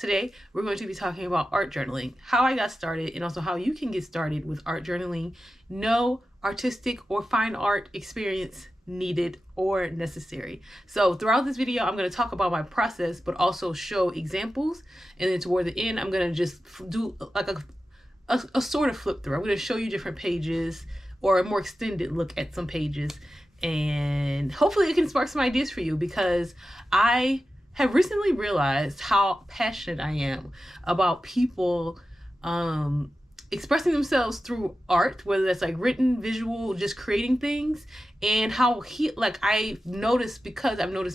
Today, we're going to be talking about art journaling, how I got started, and also how you can get started with art journaling. No artistic or fine art experience needed or necessary. So throughout this video, I'm going to talk about my process, but also show examples. And then toward the end, I'm going to just do like a sort of flip through. I'm going to show you different pages or a more extended look at some pages. And hopefully it can spark some ideas for you, because I have recently realized how passionate I am about people expressing themselves through art, whether that's like written, visual, just creating things, and how I've noticed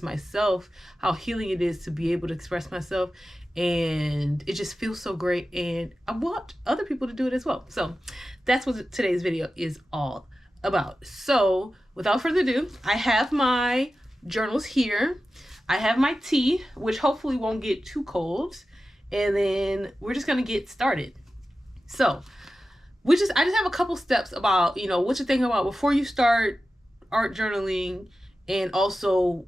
myself how healing it is to be able to express myself, and it just feels so great, and I want other people to do it as well. So that's what today's video is all about. So without further ado, I have my journals here. I have my tea, which hopefully won't get too cold, and then we're just gonna get started. So I just have a couple steps about, what to think about before you start art journaling, and also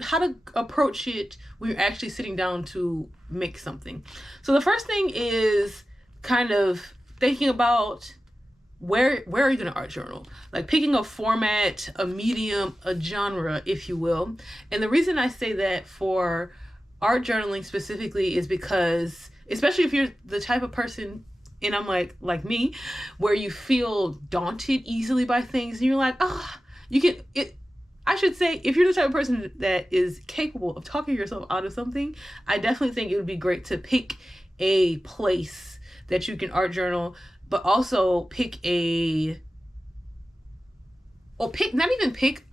how to approach it when you're actually sitting down to make something. So the first thing is kind of thinking about where are you going to art journal? Like picking a format, a medium, a genre, if you will. And the reason I say that for art journaling specifically is because, especially if you're the type of person, and I'm like me, where you feel daunted easily by things, and you're like, I should say, if you're the type of person that is capable of talking yourself out of something, I definitely think it would be great to pick a place that you can art journal, but also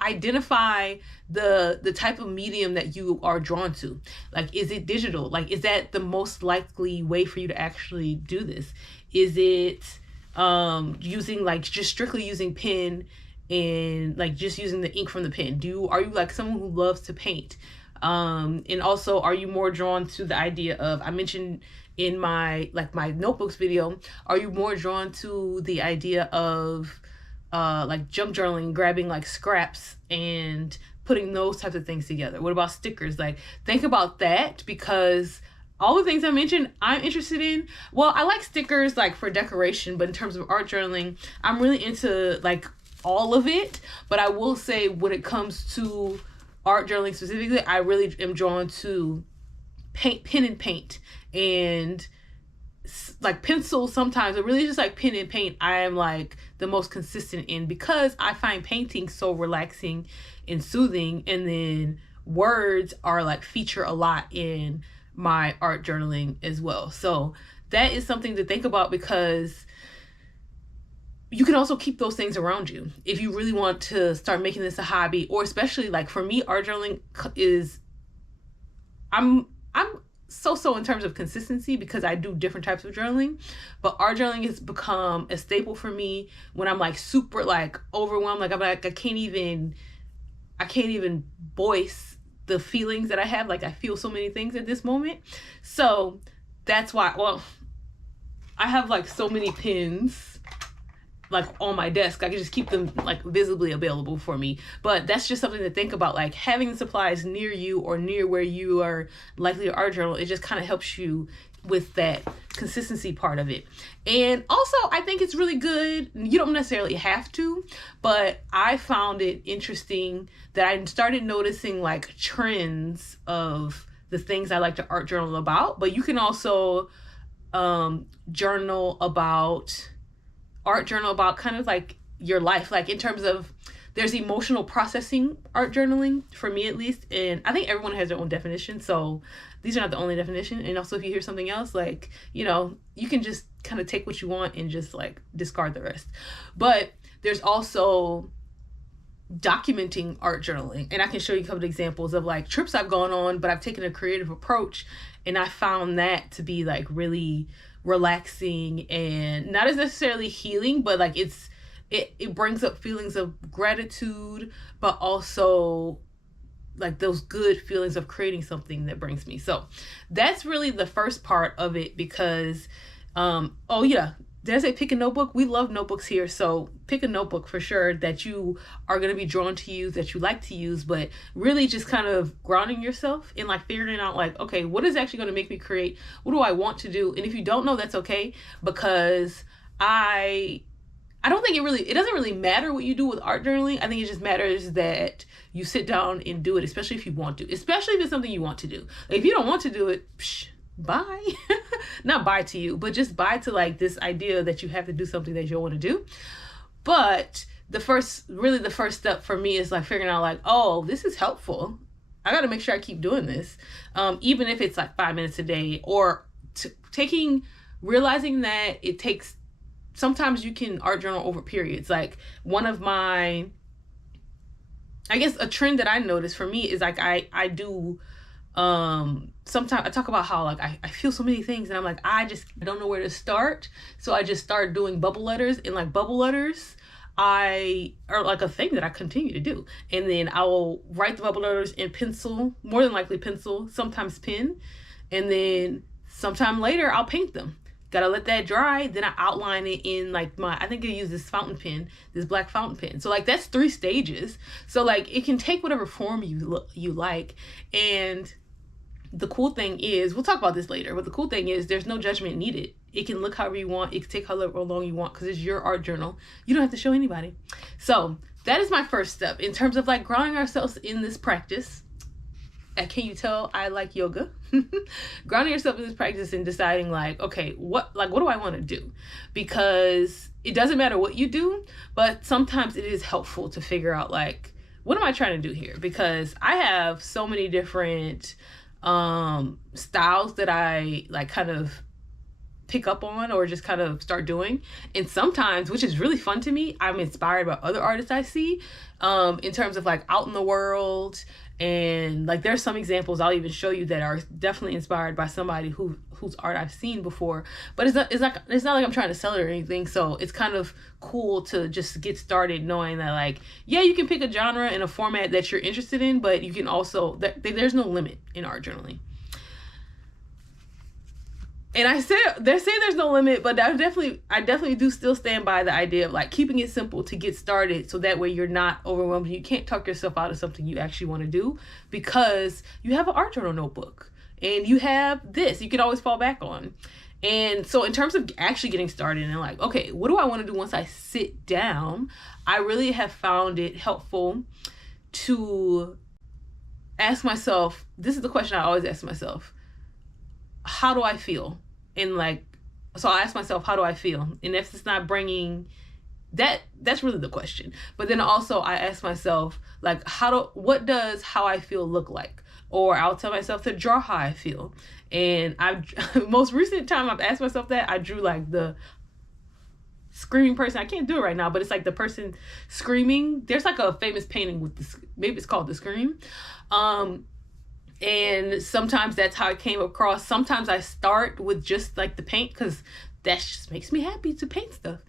identify the type of medium that you are drawn to. Like, is it digital? Like, is that the most likely way for you to actually do this? Is it just strictly using pen and like just using the ink from the pen? Are you like someone who loves to paint? And also, are you more drawn to the idea of, I mentioned in my notebooks video, are you more drawn to the idea of junk journaling, grabbing like scraps and putting those types of things together? What about stickers? Like, think about that, because all the things I mentioned, I'm interested in. Well, I like stickers like for decoration, but in terms of art journaling, I'm really into like all of it. But I will say, when it comes to art journaling specifically, I really am drawn to pen and paint, and like pencil sometimes, but really just like pen and paint I am like the most consistent in, because I find painting so relaxing and soothing, and then words are like feature a lot in my art journaling as well. So that is something to think about, because you can also keep those things around you if you really want to start making this a hobby. Or especially like for me, art journaling is, I'm so in terms of consistency, because I do different types of journaling, but art journaling has become a staple for me when I'm like super like overwhelmed. Like I'm like, I can't even voice the feelings that I have. Like I feel so many things at this moment. So that's why, I have like so many pens like on my desk. I can just keep them like visibly available for me. But that's just something to think about, like having the supplies near you or near where you are likely to art journal. It just kind of helps you with that consistency part of it. And also, I think it's really good. You don't necessarily have to, but I found it interesting that I started noticing like trends of the things I like to art journal about. But you can also art journal about kind of like your life, like in terms of, there's emotional processing art journaling, for me at least, and I think everyone has their own definition, so these are not the only definition. And also, if you hear something else, like, you can just kind of take what you want and just like discard the rest. But there's also documenting art journaling, and I can show you a couple of examples of like trips I've gone on, but I've taken a creative approach, and I found that to be like really relaxing and not as necessarily healing, but like it brings up feelings of gratitude, but also like those good feelings of creating something that brings me. So that's really the first part of it, because did I say pick a notebook? We love notebooks here. So pick a notebook for sure that you are going to be drawn to use, that you like to use, but really just kind of grounding yourself in like figuring out like, okay, what is actually going to make me create? What do I want to do? And if you don't know, that's okay, because I don't think it doesn't really matter what you do with art journaling. I think it just matters that you sit down and do it, especially if you want to, especially if it's something you want to do. If you don't want to do it, bye. Not bye to you, but just bye to like this idea that you have to do something that you don't want to do. But the first step for me is like figuring out like, oh, this is helpful. I got to make sure I keep doing this. Even if it's like 5 minutes a day, or realizing that it takes, sometimes you can art journal over periods. Like one of my, I guess a trend that I noticed for me is like I do sometimes I talk about how like I feel so many things and I'm like I don't know where to start, so I just start doing bubble letters, and like bubble letters are like a thing that I continue to do, and then I will write the bubble letters in pencil, more than likely pencil, sometimes pen, and then sometime later I'll paint them. Gotta let that dry, then I outline it in like I think I use this fountain pen, this black fountain pen. So like that's 3 stages. So like it can take whatever form you like. And the cool thing is, we'll talk about this later, but the cool thing is there's no judgment needed. It can look however you want. It can take however long you want, because it's your art journal. You don't have to show anybody. So that is my first step in terms of like grounding ourselves in this practice. Can you tell I like yoga? Grounding yourself in this practice and deciding like, okay, what do I want to do? Because it doesn't matter what you do, but sometimes it is helpful to figure out like, what am I trying to do here? Because I have so many different styles that I like kind of pick up on or just kind of start doing. And sometimes, which is really fun to me, I'm inspired by other artists I see in terms of like out in the world. And like there's some examples I'll even show you that are definitely inspired by somebody whose art I've seen before. But it's not like I'm trying to sell it or anything. So it's kind of cool to just get started knowing that like, yeah, you can pick a genre and a format that you're interested in, but you can also, there's no limit in art journaling. And they say there's no limit, but I definitely do still stand by the idea of like keeping it simple to get started, so that way you're not overwhelmed. You can't talk yourself out of something you actually want to do, because you have an art journal notebook and you have this you can always fall back on. And so in terms of actually getting started and like, okay, what do I want to do once I sit down? I really have found it helpful to ask myself, this is the question I always ask myself: how do I feel? And like, so I ask myself, how do I feel? And if it's not bringing that, that's really the question. But then also I ask myself, like, what does how I feel look like? Or I'll tell myself to draw how I feel. And most recent time I've asked myself that, I drew like the screaming person. I can't do it right now, but it's like the person screaming. There's like a famous painting with this, maybe it's called The Scream. And sometimes that's how it came across. Sometimes I start with just like the paint, because that just makes me happy to paint stuff.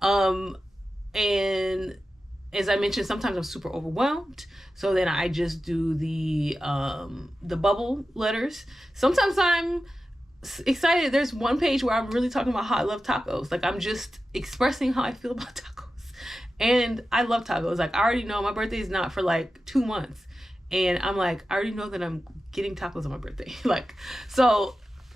And as I mentioned, sometimes I'm super overwhelmed, so then I just do the bubble letters. Sometimes I'm excited. There's one page where I'm really talking about how I love tacos. Like I'm just expressing how I feel about tacos. And I love tacos. Like I already know my birthday is not for like 2 months. And I'm like, I already know that I'm getting tacos on my birthday. Like, so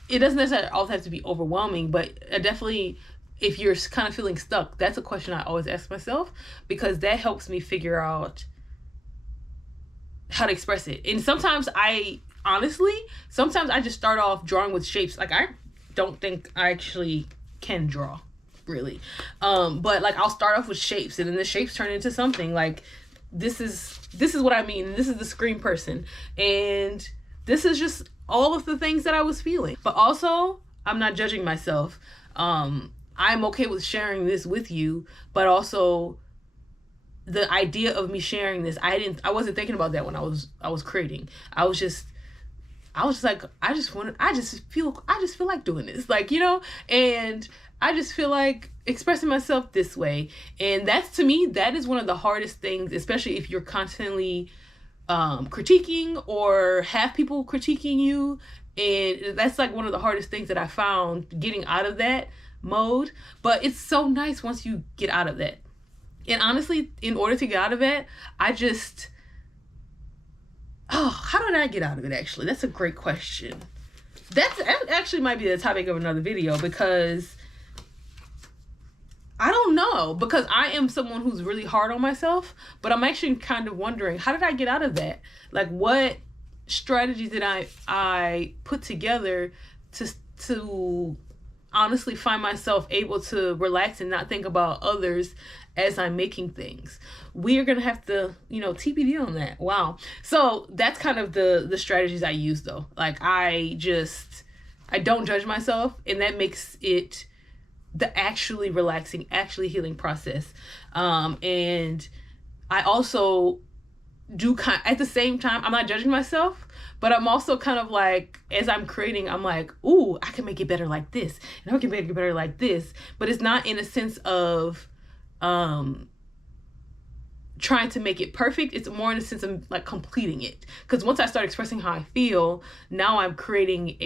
it doesn't necessarily always have to be overwhelming, but definitely if you're kind of feeling stuck, that's a question I always ask myself, because that helps me figure out how to express it. And sometimes I just start off drawing with shapes. Like I don't think I actually can draw really. But like I'll start off with shapes, and then the shapes turn into something like, this is what I mean. This is the scream person. And this is just all of the things that I was feeling. But also, I'm not judging myself. I'm okay with sharing this with you, but also the idea of me sharing this, I wasn't thinking about that when I was creating. I was just like, I just feel like doing this, like, you know, and I just feel like expressing myself this way. And that's, to me, that is one of the hardest things, especially if you're constantly critiquing or have people critiquing you. And that's like one of the hardest things that I found getting out of that mode. But it's so nice once you get out of that. And honestly, in order to get out of it, how did I get out of it actually? That's a great question. That actually might be the topic of another video, because I don't know, because I am someone who's really hard on myself, but I'm actually kind of wondering, how did I get out of that? Like, what strategies did I put together to honestly find myself able to relax and not think about others as I'm making things? We are gonna have to, TBD on that. Wow. So that's kind of the strategies I use, though. Like, I don't judge myself, and that makes it the actually relaxing, actually healing process. And I also do at the same time, I'm not judging myself, but I'm also kind of like, as I'm creating, I'm like, ooh, I can make it better like this, and I can make it better like this. But it's not in a sense of trying to make it perfect. It's more in a sense of like completing it. Because once I start expressing how I feel, now I'm creating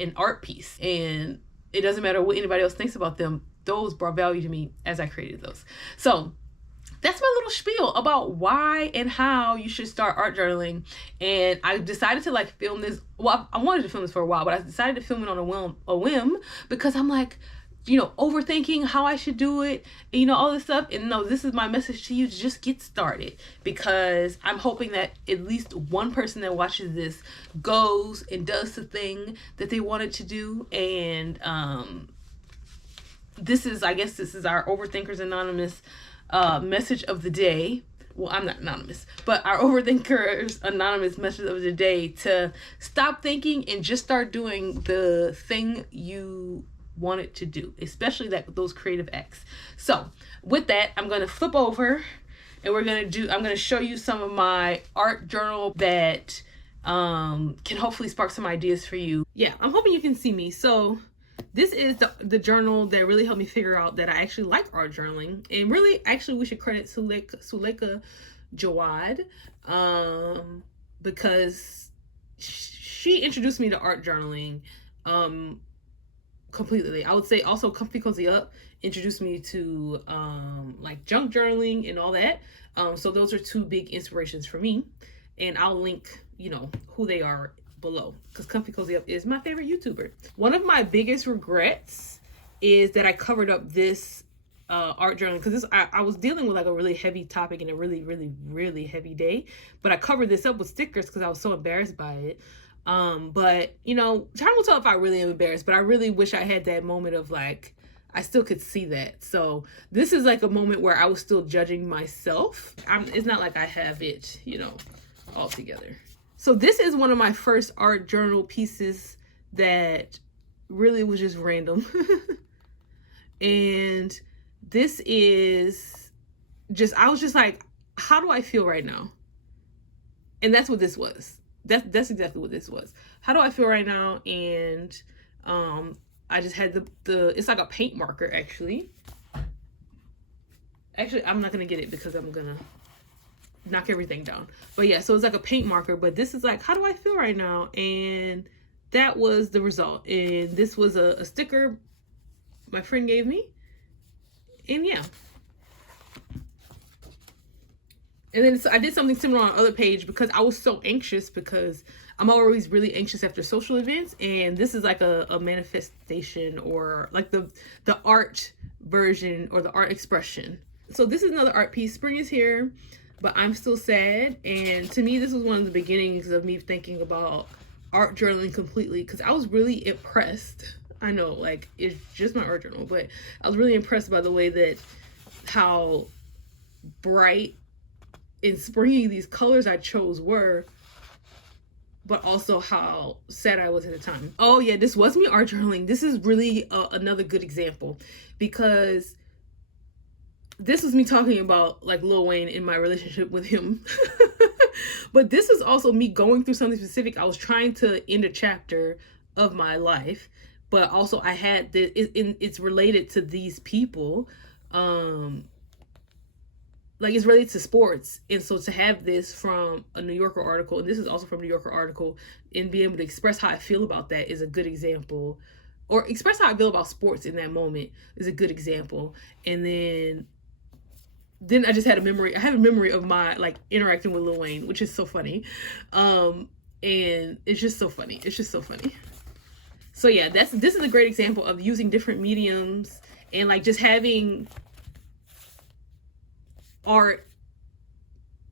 an art piece, and it doesn't matter what anybody else thinks about them. Those brought value to me as I created those. So that's my little spiel about why and how you should start art journaling. And I decided to film this. Well, I wanted to film this for a while, but I decided to film it on a whim because I'm like, overthinking how I should do it, and, all this stuff. And no, this is my message to you, to just get started, because I'm hoping that at least one person that watches this goes and does the thing that they wanted to do. And this is our Overthinkers Anonymous message of the day. Well, I'm not anonymous, but our Overthinkers Anonymous message of the day, to stop thinking and just start doing the thing you wanted to do, especially those creative acts. So with that, I'm going to flip over, and I'm going to show you some of my art journal that can hopefully spark some ideas for you. Yeah, I'm hoping you can see me. So this is the journal that really helped me figure out that I actually like art journaling. And really, actually, we should credit Suleika Jawad, because she introduced me to art journaling completely. I would say also Comfy Cozy Up introduced me to junk journaling and all that. So those are two big inspirations for me, and I'll link who they are below, because Comfy Cozy Up is my favorite YouTuber. One of my biggest regrets is that I covered up this art journaling, because I was dealing with a really heavy topic and a really, really, really heavy day, but I covered this up with stickers because I was so embarrassed by it. But time will tell if I really am embarrassed, but I really wish I had that moment of I still could see that. So this is a moment where I was still judging myself. It's not like I have it, all together. So this is one of my first art journal pieces that really was just random. And this is I was just like, how do I feel right now? And that's what this was. That's exactly what this was. How do I feel right now? And I just had it's like a paint marker, actually. Actually, I'm not gonna get it because I'm gonna knock everything down. But yeah, so it's like a paint marker, but this is how do I feel right now? And that was the result. And this was a sticker my friend gave me. And yeah. And then I did something similar on the other page because I was so anxious, because I'm always really anxious after social events. And this is a manifestation, or the art version, or the art expression. So this is another art piece. Spring is here, but I'm still sad. And to me, this was one of the beginnings of me thinking about art journaling completely, because I was really impressed. I know, it's just my art journal, but I was really impressed by the way that how bright and springy these colors I chose were, but also how sad I was at the time. Oh yeah, this was me art journaling. This is really another good example, because this was me talking about Lil Wayne in my relationship with him. But this is also me going through something specific. I was trying to end a chapter of my life, but also I had it's related to these people. It's related to sports. And so to have this from a New Yorker article, and this is also from a New Yorker article, and be able to express how I feel about that is a good example or express how I feel about sports in that moment is a good example. And then I just had a memory. I have a memory of my like interacting with Lil Wayne, which is so funny. And it's just so funny. It's just so funny. So yeah, this is a great example of using different mediums and like just having art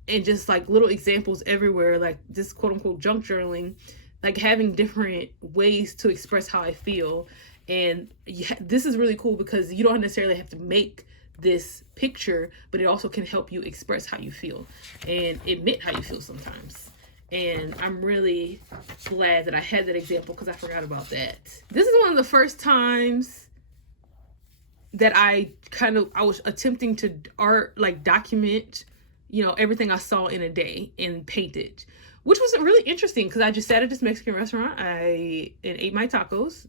and just like little examples everywhere, like this quote unquote junk journaling, like having different ways to express how I feel. And this is really cool because you don't necessarily have to make this picture, but it also can help you express how you feel and admit how you feel sometimes. And I'm really glad that I had that example because I forgot about that. This is one of the first times that I was attempting to document, you know, everything I saw in a day and paint it, which was really interesting because I just sat at this Mexican restaurant and ate my tacos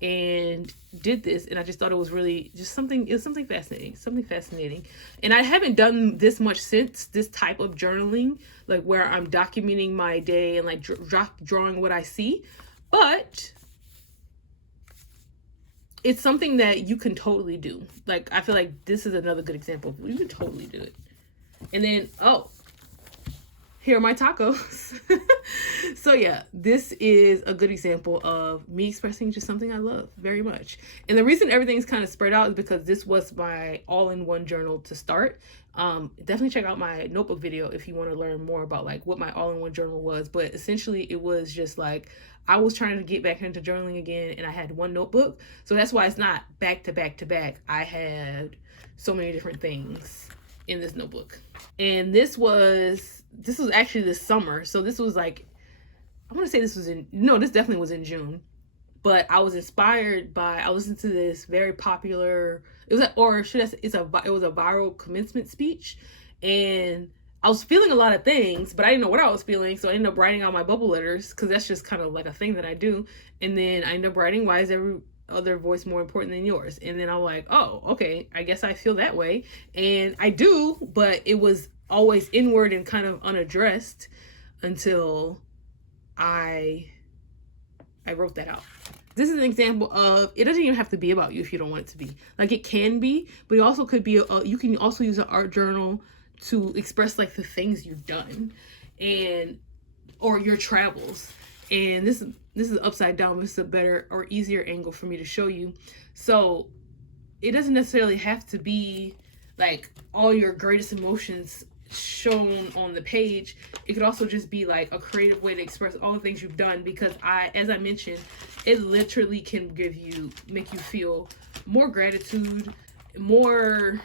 and did this, and I just thought it was really just something fascinating. And I haven't done this much since, this type of journaling, like where I'm documenting my day and like drawing what I see, but it's something that you can totally do. Like, I feel like this is another good example. You can totally do it. And then, oh, here are my tacos. So yeah, this is a good example of me expressing just something I love very much. And the reason everything's kind of spread out is because this was my all-in-one journal to start. Definitely check out my notebook video if you want to learn more about like what my all-in-one journal was. But essentially it was just like, I was trying to get back into journaling again, and I had one notebook. So that's why it's not back to back to back. I had so many different things in this notebook. And this was actually this summer. So this was like, I want to say this definitely was in June. But I was inspired by, I listened to this very popular, it was a viral commencement speech. And I was feeling a lot of things, but I didn't know what I was feeling. So I ended up writing out my bubble letters because that's just kind of like a thing that I do. And then I ended up writing, why is every other voice more important than yours? And then I'm like, oh, okay, I guess I feel that way. And I do, but it was always inward and kind of unaddressed until I wrote that out. This is an example of, it doesn't even have to be about you if you don't want it to be. Like, it can be, but it also could be, you can also use an art journal to express like the things you've done or your travels. And this is upside down, but it's a better or easier angle for me to show you. So it doesn't necessarily have to be like all your greatest emotions shown on the page. It could also just be like a creative way to express all the things you've done, because as I mentioned, it literally can make you feel more gratitude, more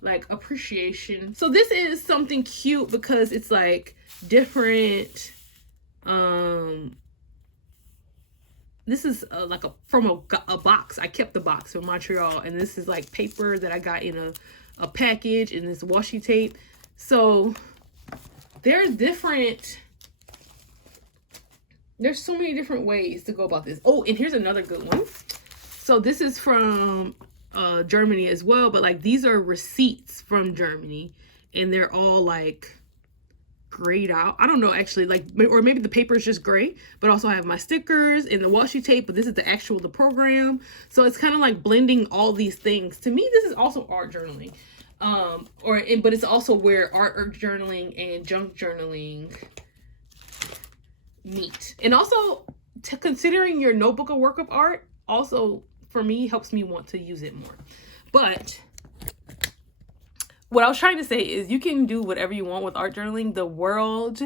like appreciation. So this is something cute because it's like different. This is from a box. I kept the box from Montreal, and this is like paper that I got in a package, and this washi tape. So there's so many different ways to go about this. Oh, and here's another good one. So this is from Germany as well, but like these are receipts from Germany, and they're all like grayed out. I don't know, actually, like, or maybe the paper is just gray, but also I have my stickers and the washi tape, but this is the program. So it's kind of like blending all these things. To me, this is also art journaling. But it's also where art journaling and junk journaling meet. And also considering your notebook a work of art also, for me, helps me want to use it more. But what I was trying to say is you can do whatever you want with art journaling. The world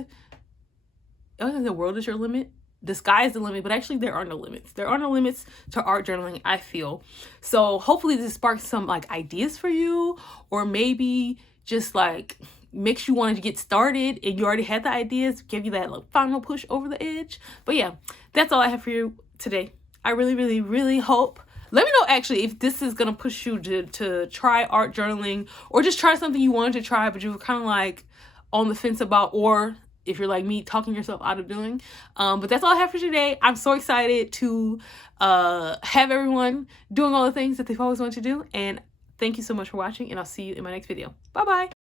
is your limit. The sky is the limit, but actually there are no limits. There are no limits to art journaling, I feel. So hopefully this sparks some like ideas for you, or maybe just like makes you want to get started and you already had the ideas, give you that like final push over the edge. But yeah, that's all I have for you today. I really, really, really hope. Let me know actually if this is gonna push you to try art journaling, or just try something you wanted to try but you were kind of like on the fence about, or if you're like me, talking yourself out of doing. But that's all I have for today. I'm so excited to have everyone doing all the things that they've always wanted to do. And thank you so much for watching, and I'll see you in my next video. Bye-bye.